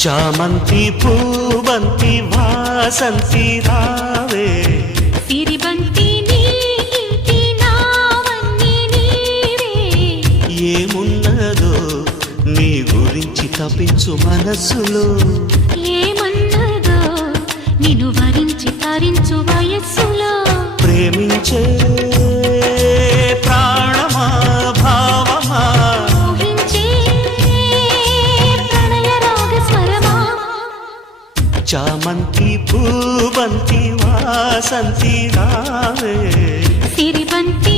చామంతి పూబంతి వాసంతి రావే సిరిబంతి నీ ఇంటి నావన్నీ నీవే ఏమున్నదో నీ గురించి తపించు మనస్సులో ఏమన్నదో నిన్ను వరించి తరించు వయస్సులో ప్రేమించే ప్రాణమా భావమా ఊహించే ప్రణయ రాగ స్వరమా చామంతి పూబంతి వాసంతి రావే సిరిబంతి